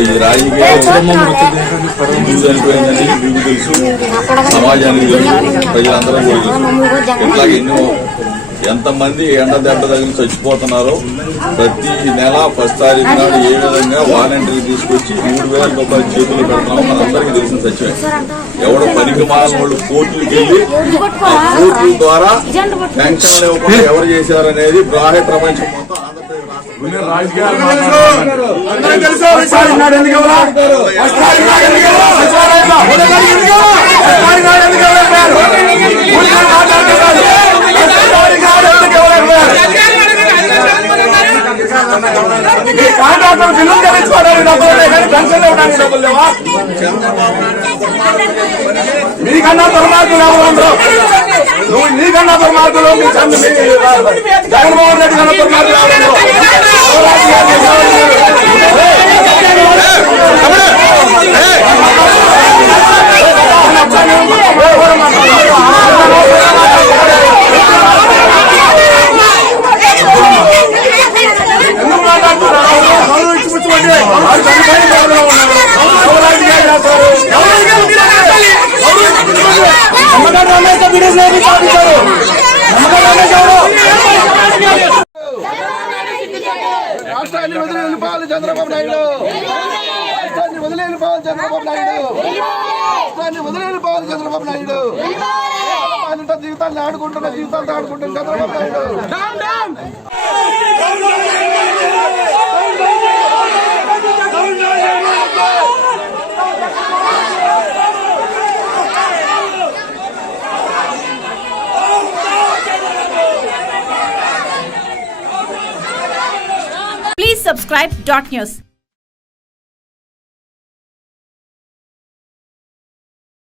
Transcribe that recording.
ఈ రాజకీయ చనిపోయిందని మీకు తెలుసు, సమాజానికి తెలుసు, ప్రజలందరూ తెలుసు. ఇట్లాగే ఎన్నో ఎంతమంది ఎండ దెబ్బ తగిలి చచ్చిపోతున్నారో ప్రతి నెల 10 తారీఖు నాడు ఏ విధంగా వాలంటీర్లు తీసుకొచ్చి 3,000 రూపాయలు చేతులు పెడుతున్నామో మనందరికీ తెలిసిన సత్యమే. ఎవడో పనికి మానవాళ్ళు కోర్టులకు వెళ్ళి ఆ కోర్టుల ద్వారా పెన్షన్లు ఇవ్వకుండా ఎవరు చేశారనేది బాహ్య ప్రపంచం మొత్తం మీకన్నా దుర్మార్గులు ఎవరు? నువ్వు నీకన్నా దుర్మార్గులు జగన్మోహన్ రెడ్డి కన్నా దుర్మార్గులు ఎందుకు మాట్లాడుతున్నారు? రాష్ట్రాన్ని వదిలి వెళ్ళిపోవాలి చంద్రబాబు నాయుడు. రాష్ట్రాన్ని వదిలి వెళ్ళిపోవాలి చంద్రబాబు నాయుడు. రాష్ట్రాన్ని వదిలి వెళ్ళిపోవాలి చంద్రబాబు నాయుడు. జీవితాన్ని ఆడుకుంటున్న జీవితాలతో ఆడుకుంటున్న Chandrababu Naidu. Please subscribe .news.